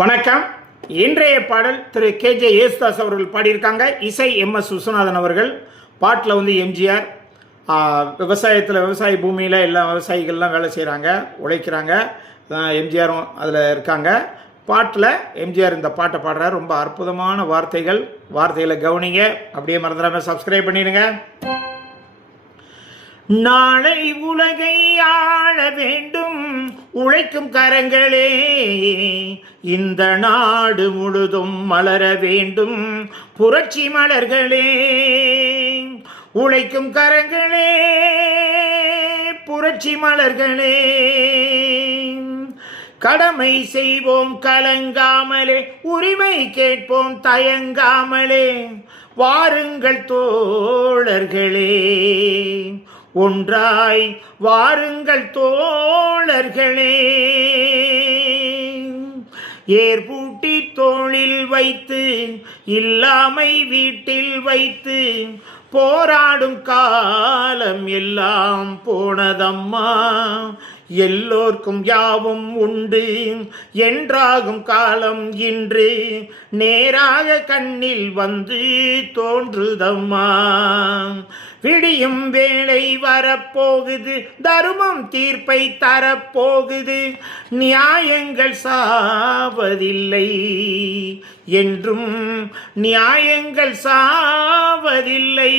வணக்கம். இன்றைய பாடல் திரு KJ யேசுதாஸ் அவர்கள் பாடியிருக்காங்க. இசை MS விஸ்வநாதன் அவர்கள். பாட்டில் எம்ஜிஆர் விவசாயத்தில் விவசாய பூமியில் எல்லா விவசாயிகள்லாம் வேலை செய்கிறாங்க, உழைக்கிறாங்க. எம்ஜிஆரும் அதில் இருக்காங்க. பாட்டில் எம்ஜிஆர் இந்த பாட்டை பாடுறார். ரொம்ப அற்புதமான வார்த்தைகளை கவனிங்க. அப்படியே மறந்துடாமல் சப்ஸ்கிரைப் பண்ணிடுங்க. நாளை உலகை ஆள வேண்டும் உழைக்கும் கரங்களே, இந்த நாடு முழுதும் மலர வேண்டும் புரட்சி மலர்களே. உழைக்கும் கரங்களே, புரட்சி மலர்களே. கடமை செய்வோம் கலங்காமலே, உரிமை கேட்போம் தயங்காமலே. வாருங்கள் தோழர்களே, ஒன்றாய் வாருங்கள் தோழர்களே. ஏர்பூட்டி தோளில் வைத்து இல்லாமை வீட்டில் வைத்து போராடும் காலம் எல்லாம் போனதம்மா. எல்லோர்க்கும் யாவும் உண்டு என்றாகும் காலம் இன்று நேராக கண்ணில் வந்து தோன்றுதம்மா. விடியும் வேளை வரப்போகுது, தர்மம் தீர்ப்பை தரப்போகுது. நியாயங்கள் சாவதில்லை என்றும் நியாயங்கள் சாவதில்லை.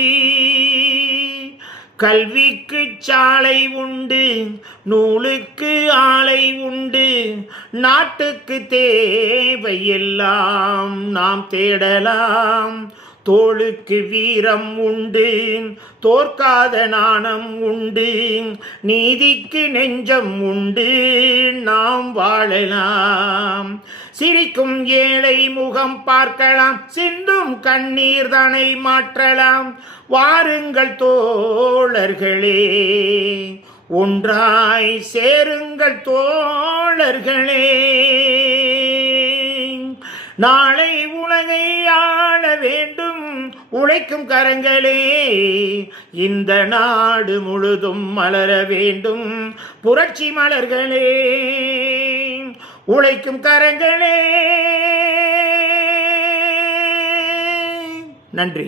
கல்விக்கு சாலை உண்டு, நூலுக்கு ஆலை உண்டு. நாட்டுக்கு தேவை எல்லாம் நாம் தேடலாம். தோளுக்கு வீரம் உண்டு, தோற்காத நாணம் உண்டு. நீதிக்கு நெஞ்சம் உண்டு, நாம் வாழலாம். சிரிக்கும் ஏழை முகம் பார்க்கலாம், சிந்தும் கண்ணீர் தனை மாற்றலாம். வாருங்கள் தோழர்களே, ஒன்றாய் சேருங்கள் தோழர்களே. நாளை உலகை ஆள வேண்டும் உழைக்கும் கரங்களே, இந்த நாடு முழுதும் மலர வேண்டும் புரட்சி மலர்களே. உழைக்கும் கரங்களே. நன்றி.